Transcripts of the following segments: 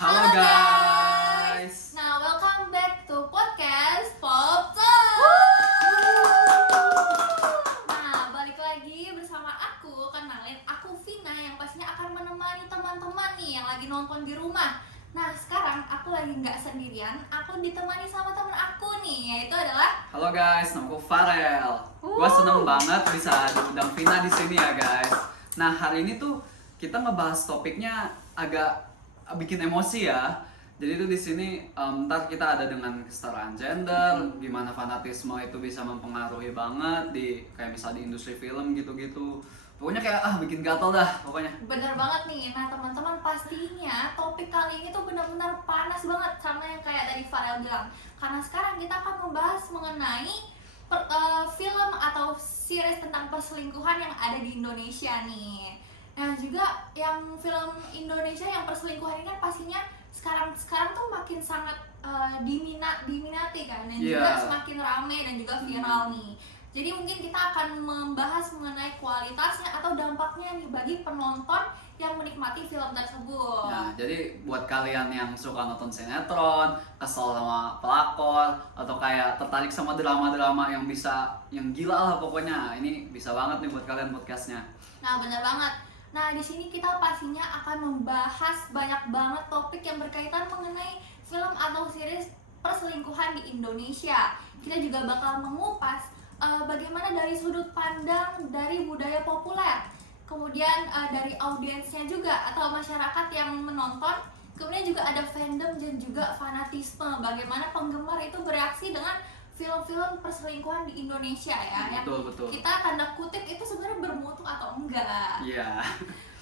Halo guys. Nah, welcome back to podcast Pop Talk. Nah, balik lagi bersama aku, kenalin aku Vina yang pastinya akan menemani teman-teman nih yang lagi nonton di rumah. Nah, sekarang aku lagi nggak sendirian, aku ditemani sama teman aku nih, yaitu adalah Halo guys, namaku Farel. Gua seneng banget bisa diundang Vina di sini ya guys. Nah, hari ini tuh kita ngebahas topiknya agak bikin emosi ya. Jadi itu di sini ntar kita ada dengan kesetaraan gender, gimana fanatisme itu bisa mempengaruhi banget di kayak misalnya di industri film gitu-gitu. Pokoknya kayak bikin gatel dah pokoknya. bener banget nih. Nah, teman-teman pastinya topik kali ini tuh benar-benar panas banget sama yang kayak tadi Farel bilang. Karena sekarang kita akan membahas mengenai film atau series tentang perselingkuhan yang ada di Indonesia nih. Nah, juga yang film Indonesia yang perselingkuhan ini kan pastinya sekarang tuh makin sangat diminati kan, dan juga semakin ramai dan juga viral nih. Jadi mungkin kita akan membahas mengenai kualitasnya atau dampaknya nih bagi penonton yang menikmati film tersebut. Nah, jadi buat kalian yang suka nonton sinetron, kesel sama pelakor, atau kayak tertarik sama drama-drama yang gila lah pokoknya, ini bisa banget nih buat kalian podcastnya. Nah, benar banget. Nah, di sini kita pastinya akan membahas banyak banget topik yang berkaitan mengenai film atau series perselingkuhan di Indonesia. Kita juga bakal mengupas bagaimana dari sudut pandang dari budaya populer, kemudian dari audiensnya juga atau masyarakat yang menonton, kemudian juga ada fandom dan juga fanatisme, bagaimana penggemar itu bereaksi dengan film-film perselingkuhan di Indonesia ya. Betul. Kita tanda kutip itu sebenarnya bermutu atau enggak. Iya.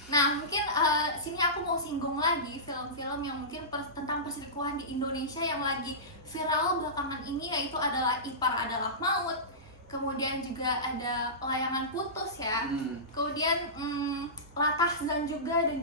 Nah, mungkin sini aku mau singgung lagi film-film yang mungkin tentang perselingkuhan di Indonesia yang lagi viral belakangan ini, yaitu adalah Ipar Adalah Maut, kemudian juga ada Layangan Putus ya, kemudian Latah dan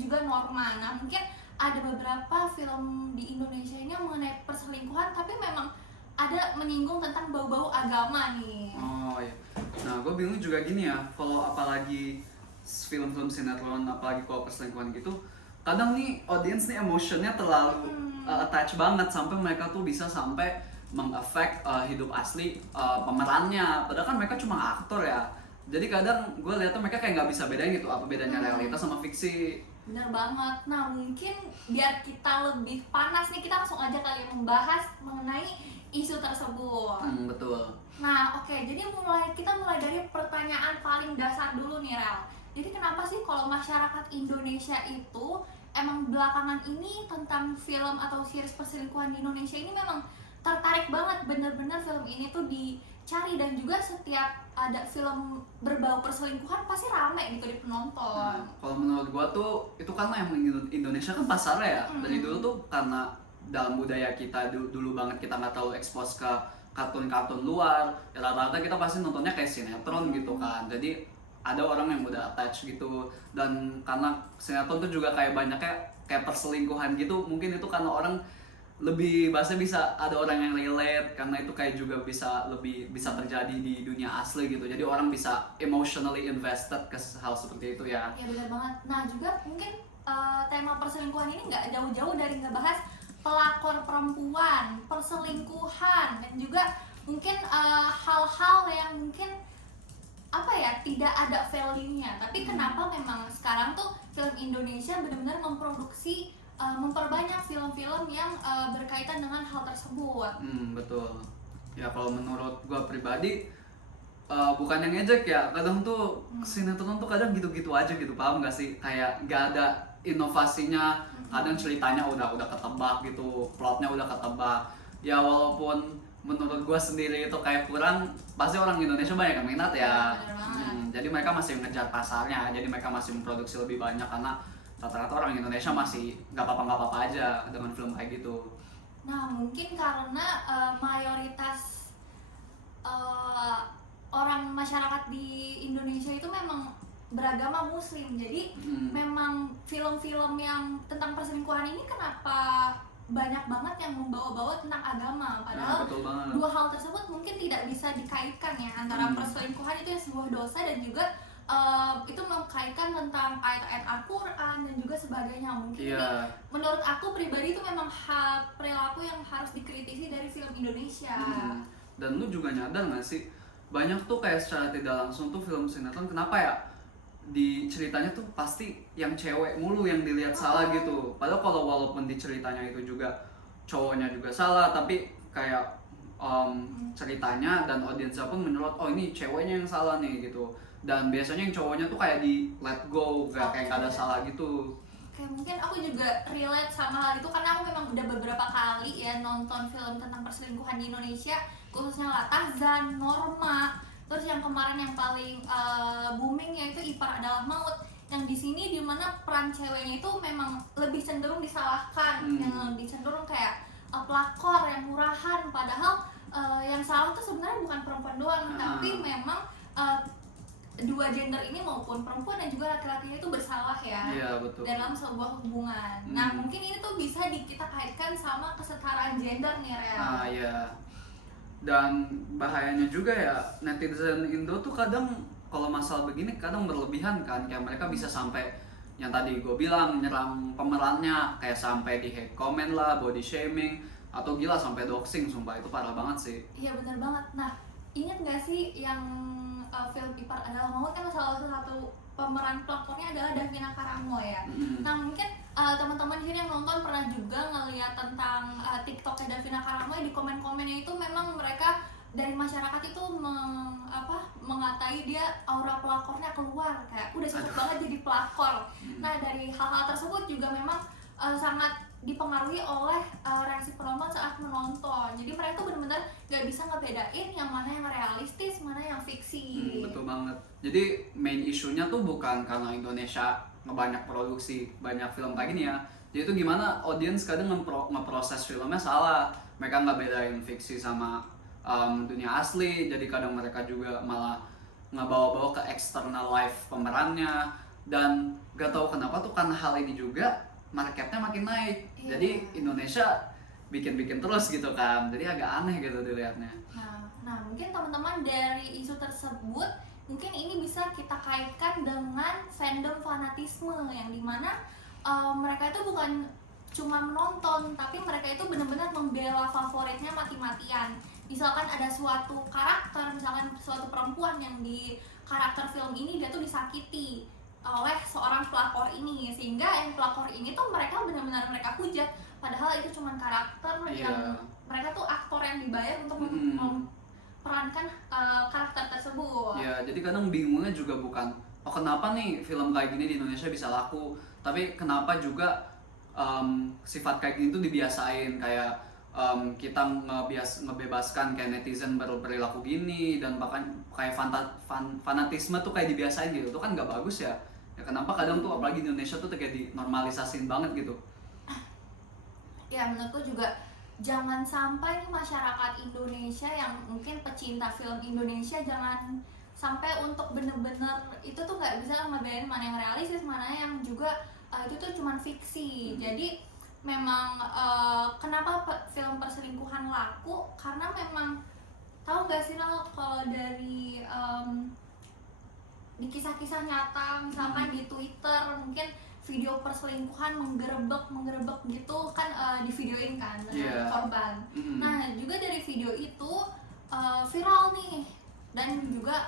juga Norma. Nah, mungkin ada beberapa film di Indonesia ini yang mengenai perselingkuhan, tapi memang ada menyinggung tentang bau-bau agama nih. Oh iya. Nah, gue bingung juga gini ya, kalau apalagi film-film sinetron, apalagi kalau perselingkuhan gitu, kadang nih audience nih emotionnya terlalu attach banget sampai mereka tuh bisa sampai mengefek hidup asli pemerannya. Padahal kan mereka cuma aktor ya. Jadi kadang gue lihat tuh mereka kayak nggak bisa bedain gitu apa bedanya realitas sama fiksi. Bener banget. Nah, mungkin biar kita lebih panas nih, kita langsung aja kali membahas mengenai isu tersebut. Betul. Nah, oke. Jadi kita mulai dari pertanyaan paling dasar dulu nih, Rel. Jadi kenapa sih kalau masyarakat Indonesia itu emang belakangan ini tentang film atau series perselingkuhan di Indonesia ini memang tertarik banget, bener-bener film ini tuh dicari, dan juga setiap ada film berbau perselingkuhan pasti rame gitu di penonton. Nah, kalau menurut gua tuh itu karena yang Indonesia kan pasarnya ya. Dari dulu tuh karena dalam budaya kita dulu banget kita nggak terlalu expose ke kartun-kartun luar. Ya rata-rata kita pasti nontonnya kayak sinetron gitu kan. Jadi ada orang yang udah attach gitu, dan karena sinetron tuh juga kayak banyaknya kayak perselingkuhan gitu, mungkin itu karena orang lebih bisa ada orang yang relate, karena itu kayak juga lebih bisa terjadi di dunia asli gitu. Jadi orang bisa emotionally invested ke hal seperti itu ya. Ya, benar banget. Nah, juga mungkin tema perselingkuhan ini nggak jauh-jauh dari ngebahas pelakor perempuan, perselingkuhan, dan juga mungkin hal-hal yang mungkin tidak ada value-nya. Tapi kenapa memang sekarang tuh film Indonesia benar-benar memperbanyak film-film yang berkaitan dengan hal tersebut. Betul. Ya kalau menurut gua pribadi bukan yang ngejek ya, kadang tuh sinetron tuh kadang gitu-gitu aja gitu, paham gak sih? Kayak gak ada inovasinya, kadang ceritanya udah ketebak gitu, plotnya udah ketebak. Ya walaupun menurut gua sendiri itu kayak kurang, pasti orang Indonesia banyak yang minat ya. Jadi mereka masih mengejar pasarnya, jadi mereka masih memproduksi lebih banyak karena rata-rata orang Indonesia masih nggak apa-apa aja dengan film kayak gitu. Nah, mungkin karena mayoritas orang masyarakat di Indonesia itu memang beragama Muslim, jadi memang film-film yang tentang perselingkuhan ini kenapa banyak banget yang membawa-bawa tentang agama, padahal Betul dua hal tersebut mungkin tidak bisa dikaitkan ya, antara perselingkuhan itu sebuah dosa dan juga itu mengkaitkan tentang ayat-ayat Al-Quran dan juga sebagainya. Mungkin ini Iya. menurut aku pribadi itu memang perilaku yang harus dikritisi dari film Indonesia. Dan lu juga nyadar gak sih, banyak tuh kayak secara tidak langsung tuh film sinetron kenapa ya di ceritanya tuh pasti yang cewek mulu yang dilihat salah gitu. Padahal kalau walaupun di ceritanya itu juga cowoknya juga salah, tapi kayak ceritanya dan audiensnya pun menurut oh ini ceweknya yang salah nih gitu. Dan biasanya yang cowoknya tuh kayak di let go, kayak gak ada salah gitu. Kayak mungkin aku juga relate sama hal itu karena aku memang udah beberapa kali ya nonton film tentang perselingkuhan di Indonesia, khususnya lah Tarzan, Norma, terus yang kemarin yang paling booming yaitu Ipar Adalah Maut, yang di sini dimana peran ceweknya itu memang lebih cenderung disalahkan, yang lebih cenderung kayak pelakor yang murahan, padahal yang salah tuh sebenarnya bukan perempuan doang, tapi memang dua gender ini maupun perempuan dan juga laki-lakinya itu bersalah ya. Iya, betul. Dalam sebuah hubungan. Nah mungkin ini tuh bisa kita kaitkan sama kesetaraan gender nih Rel. Iya. Dan bahayanya juga ya netizen Indo tuh kadang kalau masalah begini kadang berlebihan kan, kayak mereka bisa sampai yang tadi gue bilang nyerang pemerannya, kayak sampai di hate comment lah, body shaming, atau gila sampai doxing, sumpah itu parah banget sih. Iya benar banget. Nah ingat gak sih yang film Ipar Adalah Maut kan salah satu pemeran pelakornya adalah Davina Karamo ya. Nah mungkin teman-teman di sini yang nonton pernah juga ngeliat tentang TikToknya Davina Karamo, di komen-komennya itu memang mereka dari masyarakat itu mengatai dia aura pelakornya keluar, kayak udah cocok banget jadi pelakor. Nah dari hal-hal tersebut juga memang sangat dipengaruhi oleh reaksi penonton saat menonton. Jadi mereka tuh benar-benar gak bisa ngebedain yang mana yang realistis, mana yang fiksi. Betul banget. Jadi main isunya tuh bukan karena Indonesia ngebanyak produksi banyak film kayak gini ya. Jadi itu gimana audience kadang ngeproses filmnya salah. Mereka nggak bedain fiksi sama dunia asli. Jadi kadang mereka juga malah ngebawa-bawa ke external life pemerannya. Dan gak tahu kenapa tuh karena hal ini juga marketnya makin naik. Jadi Indonesia bikin-bikin terus gitu kan. Jadi agak aneh gitu dilihatnya. Nah mungkin teman-teman dari isu tersebut mungkin ini bisa kita kaitkan dengan fandom fanatisme, yang dimana mereka itu bukan cuma menonton, tapi mereka itu benar-benar membela favoritnya mati-matian. Misalkan ada suatu karakter, misalkan suatu perempuan yang di karakter film ini dia tuh disakiti oleh seorang pelakor ini, sehingga yang pelakor ini tuh mereka benar-benar mereka hujat, padahal itu cuma karakter yang mereka tuh aktor yang dibayar untuk memperankan karakter tersebut. Ya, jadi kadang bingungnya juga bukan kenapa nih film kayak gini di Indonesia bisa laku, tapi kenapa juga sifat kayak gini tuh dibiasain, kayak kita ngebebaskan kayak netizen berperilaku gini, dan bahkan kayak fanatisme tuh kayak dibiasain gitu, itu kan nggak bagus ya. Ya kenapa kadang tuh apalagi di Indonesia tuh kayak dinormalisasin banget gitu. Ya menurutku juga jangan sampai nih masyarakat Indonesia yang mungkin pecinta film Indonesia jangan sampai untuk bener-bener itu tuh nggak bisa ngebedain mana yang realistis, mana yang juga itu tuh cuma fiksi. Jadi memang kenapa film perselingkuhan laku, karena memang tahu nggak sih kalau dari di kisah-kisah nyata, misalkan di Twitter mungkin video perselingkuhan menggerebek gitu kan, di videoin kan korban. Nah juga dari video itu viral nih dan juga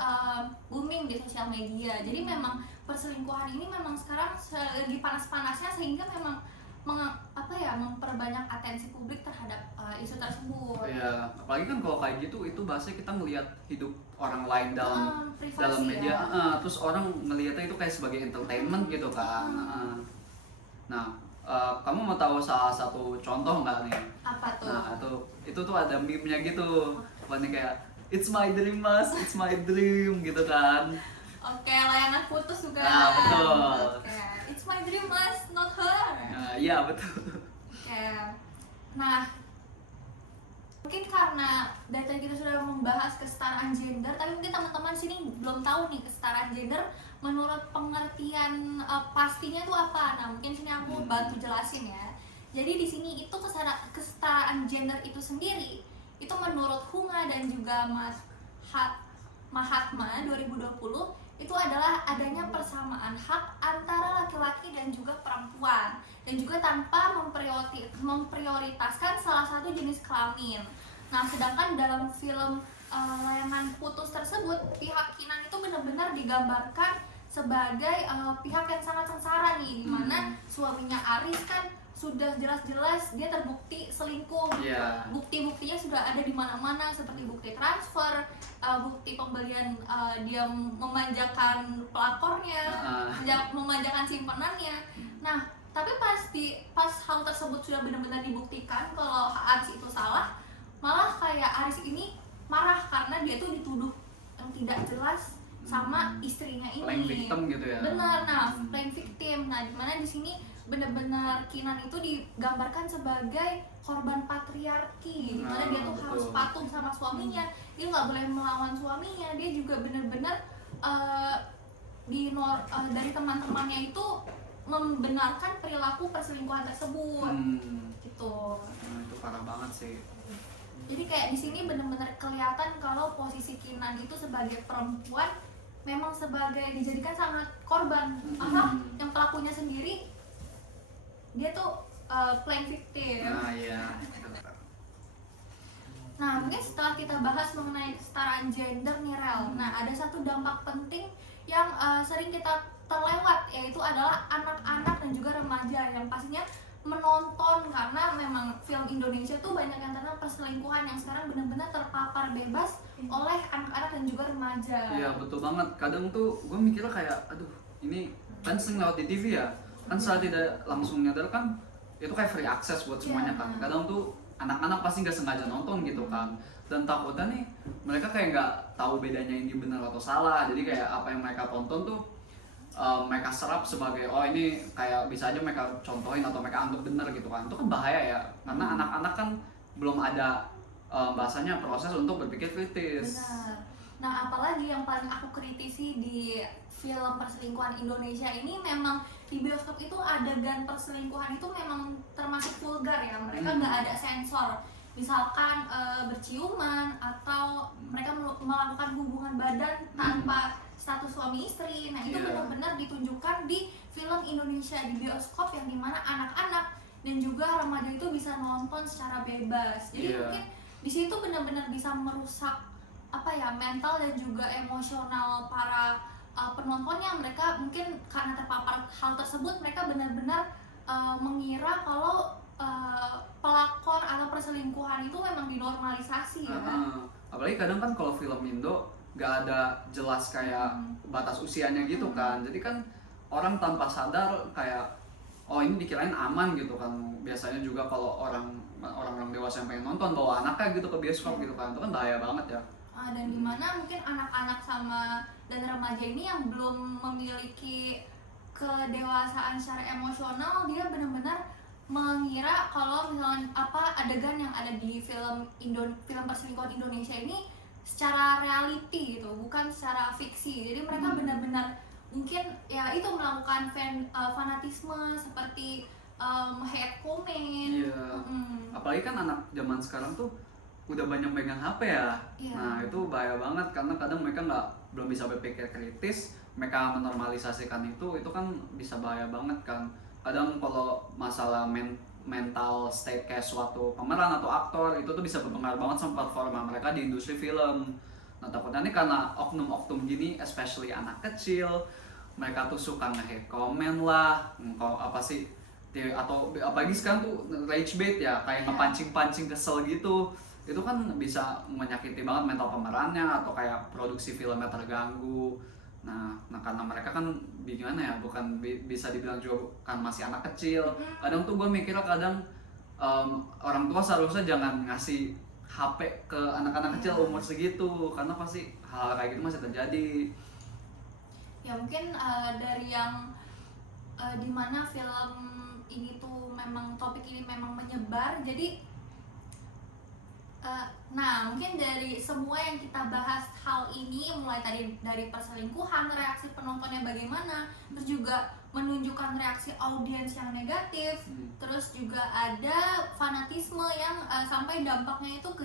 booming di sosial media. Jadi memang perselingkuhan ini memang sekarang lagi panas-panasnya, sehingga memang memperbanyak atensi publik terhadap isu tersebut. Iya, apalagi kan kalau kayak gitu itu bahasanya kita ngelihat hidup orang lain dalam media, terus orang ngelihatnya itu kayak sebagai entertainment gitu kan. Nah, kamu mau tahu salah satu contoh nggak nih? Apa tuh? Nah, itu tuh ada meme-nya gitu, pokoknya kayak it's my dream mas, it's my dream gitu kan. Oke, layangan putus juga. Nah, betul. Oke. It's my dream mas, not her. Iya betul. Oke. Nah, mungkin karena dari tadi kita sudah membahas kesetaraan gender, tapi mungkin teman-teman sini belum tahu nih kesetaraan gender menurut pengertian pastinya itu apa. Nah, mungkin sini aku bantu jelasin ya. Jadi di sini itu kesetaraan gender itu sendiri itu menurut Hunga dan juga Mahatma 2020 itu adalah adanya persamaan hak antara laki-laki dan juga perempuan, dan juga tanpa memprioritaskan salah satu jenis kelamin. Nah, sedangkan dalam film layangan putus tersebut, pihak Kinan itu benar-benar digambarkan sebagai pihak yang sangat sengsara nih, dimana suaminya Aris kan sudah jelas-jelas dia terbukti selingkuh. Bukti-buktinya sudah ada di mana-mana, seperti bukti transfer, bukti pembelian, dia memanjakan pelakornya, memanjakan simpenannya. Nah, tapi pas hal tersebut sudah benar-benar dibuktikan kalau Aris itu salah, malah kayak Aris ini marah karena dia tuh dituduh yang tidak jelas sama istrinya ini. Playing victim gitu ya. Benar, nah playing victim. Nah, dimana di sini benar-benar Kinan itu digambarkan sebagai korban patriarki, dimana dia tuh harus patuh sama suaminya, dia nggak boleh melawan suaminya, dia juga benar-benar dari teman-temannya itu membenarkan perilaku perselingkuhan tersebut. Gitu. Itu parah banget sih. Jadi kayak di sini benar-benar kelihatan kalau posisi Kinan itu sebagai perempuan memang sebagai dijadikan sangat korban. Yang pelakunya sendiri dia tuh playing victim. Nah, mungkin setelah kita bahas mengenai kesetaraan gender nih, Rel. Nah, ada satu dampak penting yang sering kita terlewat, yaitu adalah anak-anak dan juga remaja yang pastinya menonton, karena memang film Indonesia tuh banyak yang tentang perselingkuhan yang sekarang benar-benar terpapar bebas oleh anak-anak dan juga remaja. Iya, betul banget. Kadang tuh gue mikirnya kayak, aduh, ini kan sering lewat di TV ya, kan saat tidak langsung nyadar kan itu kayak free access buat semuanya kan. Kadang tuh anak-anak pasti nggak sengaja nonton gitu kan, dan takutnya nih mereka kayak nggak tahu bedanya ini benar atau salah. Jadi kayak apa yang mereka tonton tuh mereka serap sebagai oh ini kayak bisa aja mereka contohin atau mereka anggap benar gitu kan. Itu kan bahaya ya, karena anak-anak kan belum ada bahasanya proses untuk berpikir kritis. Benar. Nah, apalagi yang paling aku kritisi di film perselingkuhan Indonesia ini, memang di bioskop itu adegan perselingkuhan itu memang termasuk vulgar ya. Mereka nggak ada sensor, misalkan berciuman atau mereka melakukan hubungan badan tanpa status suami istri. Nah, itu benar-benar ditunjukkan di film Indonesia di bioskop, yang dimana anak-anak dan juga remaja itu bisa nonton secara bebas. Jadi mungkin di situ benar-benar bisa merusak mental dan juga emosional para penontonnya. Mereka mungkin karena terpapar hal tersebut, mereka benar-benar mengira kalau pelakor atau perselingkuhan itu memang dinormalisasi ya kan. Apalagi kadang kan kalau film Indo nggak ada jelas kayak batas usianya gitu kan. Jadi kan orang tanpa sadar kayak oh ini dikirain aman gitu kan. Biasanya juga kalau orang-orang dewasa yang pengen nonton bawa anaknya gitu ke bioskop gitu kan, itu kan bahaya banget ya. Dan dimana mungkin anak-anak dan remaja ini yang belum memiliki kedewasaan secara emosional, dia benar-benar mengira kalau misalnya adegan yang ada di film perselingkuhan Indonesia ini secara reality gitu, bukan secara fiksi. Jadi mereka benar-benar mungkin ya itu melakukan fanatisme seperti hate comment. Apalagi kan anak zaman sekarang tuh udah banyak megang HP ya. Nah, itu bahaya banget karena kadang mereka belum bisa berpikir kritis, mereka menormalisasikan itu kan bisa bahaya banget kan. Kadang kalau masalah mental state kayak suatu pemeran atau aktor itu tuh bisa berpengaruh banget sama performa mereka di industri film. Nah, takutnya nih karena oknum-oknum gini, especially anak kecil, mereka tuh suka nge-hate comment lah, apa sih, atau apalagi sekarang tuh rage bait ya, kayak ngepancing-pancing kesel gitu. Itu kan bisa menyakiti banget mental pemerannya atau kayak produksi filmnya terganggu. Nah karena mereka kan gimana ya, bukan bisa dibilang juga kan masih anak kecil. Kadang tuh gue mikirnya orang tua seharusnya jangan ngasih HP ke anak-anak kecil umur segitu, karena pasti hal kayak gitu masih terjadi. Ya mungkin dari yang dimana film ini tuh memang topik ini memang menyebar, jadi nah mungkin dari semua yang kita bahas hal ini, mulai tadi dari perselingkuhan, reaksi penontonnya bagaimana, terus juga menunjukkan reaksi audiens yang negatif, terus juga ada fanatisme yang sampai dampaknya itu ke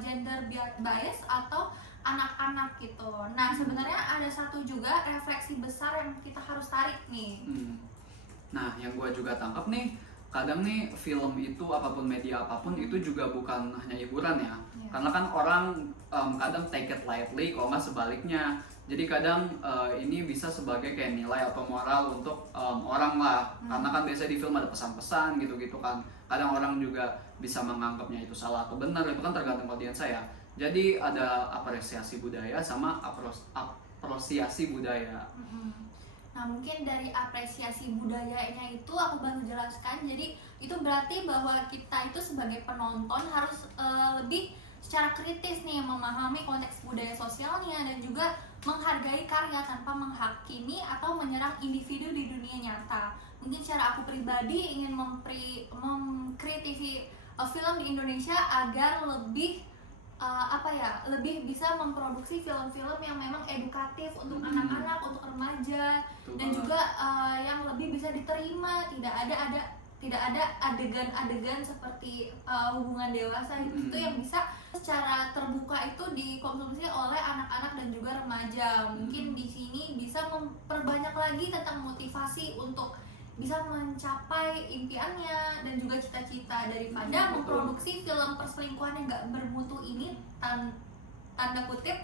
gender bias atau anak-anak gitu. Nah sebenarnya ada satu juga refleksi besar yang kita harus tarik nih. Nah, yang gue juga tangkap nih, kadang nih film itu apapun media apapun itu juga bukan hanya hiburan ya. Karena kan orang kadang take it lightly, kalau nggak sebaliknya. Jadi kadang ini bisa sebagai kayak nilai atau moral untuk orang lah. Karena kan biasanya di film ada pesan-pesan gitu-gitu kan. Kadang orang juga bisa menganggapnya itu salah atau benar, itu kan tergantung audiens saya. Jadi ada apresiasi budaya sama apresiasi budaya. Nah mungkin dari apresiasi budayanya itu aku bantu jelaskan. Jadi itu berarti bahwa kita itu sebagai penonton harus lebih secara kritis nih memahami konteks budaya sosialnya dan juga menghargai karya tanpa menghakimi atau menyerang individu di dunia nyata. Mungkin secara aku pribadi ingin mengkritisi film di Indonesia agar lebih lebih bisa memproduksi film-film yang memang edukatif untuk anak-anak, untuk remaja, dan juga yang lebih bisa diterima. Tidak ada adegan-adegan seperti hubungan dewasa itu yang bisa secara terbuka itu dikonsumsi oleh anak-anak dan juga remaja. Mungkin di sini bisa memperbanyak lagi tentang motivasi untuk bisa mencapai impiannya dan juga cita-cita daripada memproduksi film perselingkuhan yang gak bermutu ini tanda kutip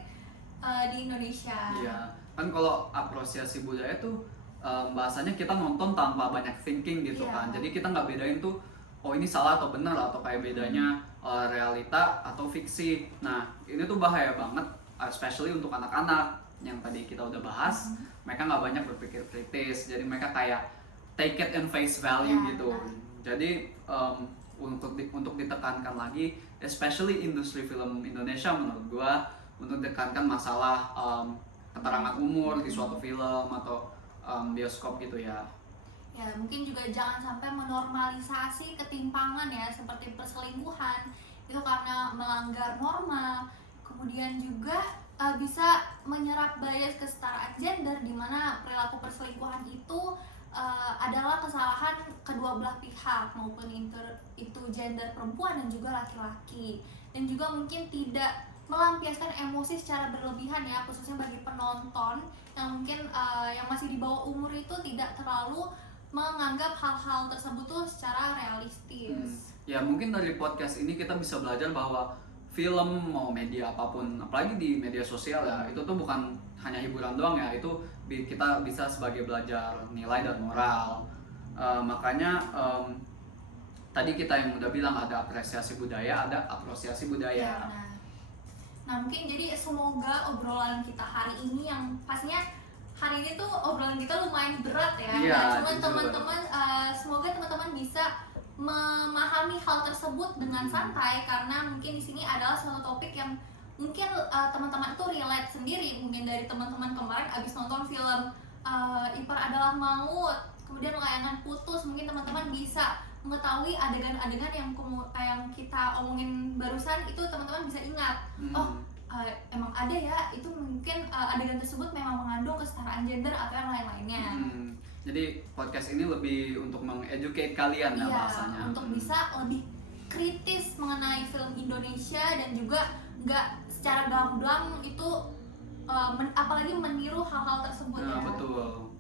di Indonesia. Iya, kan kalau apresiasi budaya tuh bahasanya kita nonton tanpa banyak thinking gitu kan. Jadi kita nggak bedain tuh oh ini salah atau benar atau kayak bedanya realita atau fiksi. Nah ini tuh bahaya banget, especially untuk anak-anak yang tadi kita udah bahas. Mereka nggak banyak berpikir kritis, jadi mereka kayak take it in face value gitu. Jadi untuk ditekankan lagi, especially industri film Indonesia menurut gua, untuk ditekankan masalah keterangan umur di suatu film atau bioskop gitu ya. Ya mungkin juga jangan sampai menormalisasi ketimpangan ya seperti perselingkuhan itu karena melanggar norma. Kemudian juga bisa menyerap bias kesetaraan gender di mana perilaku perselingkuhan itu adalah kesalahan kedua belah pihak maupun itu gender perempuan dan juga laki-laki, dan juga mungkin tidak melampiaskan emosi secara berlebihan ya, khususnya bagi penonton yang mungkin yang masih di bawah umur itu tidak terlalu menganggap hal-hal tersebut tuh secara realistis. Ya mungkin dari podcast ini kita bisa belajar bahwa film mau media apapun, apalagi di media sosial ya, itu tuh bukan hanya hiburan doang ya, itu kita bisa sebagai belajar nilai dan moral. Makanya tadi kita yang udah bilang ada apresiasi budaya, ada apresiasi budaya. Ya, nah mungkin jadi semoga obrolan kita hari ini yang pastinya hari ini tuh obrolan kita lumayan berat ya. Nah, cuman teman-teman semoga teman-teman bisa memahami hal tersebut dengan santai karena mungkin di sini adalah suatu topik yang mungkin teman-teman itu relate sendiri. Mungkin dari teman-teman kemarin abis nonton film Ipar Adalah Maut, kemudian Layangan Putus, mungkin teman-teman bisa mengetahui adegan-adegan yang kita omongin barusan itu teman-teman bisa ingat. Emang ada ya, itu mungkin adegan tersebut memang mengandung kesetaraan gender atau yang lain-lainnya. Jadi podcast ini lebih untuk mengeducate kalian ya bahasanya. Untuk bisa lebih kritis mengenai film Indonesia dan juga nggak secara gamblang itu apalagi meniru hal-hal tersebut ya. Betul.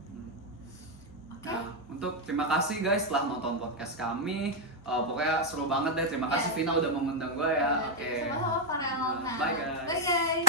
Nah, untuk terima kasih guys telah nonton podcast kami. Pokoknya seru banget deh. Terima kasih Vina udah mengundang gue ya. Sama-sama Farel. Bye guys. Bye guys.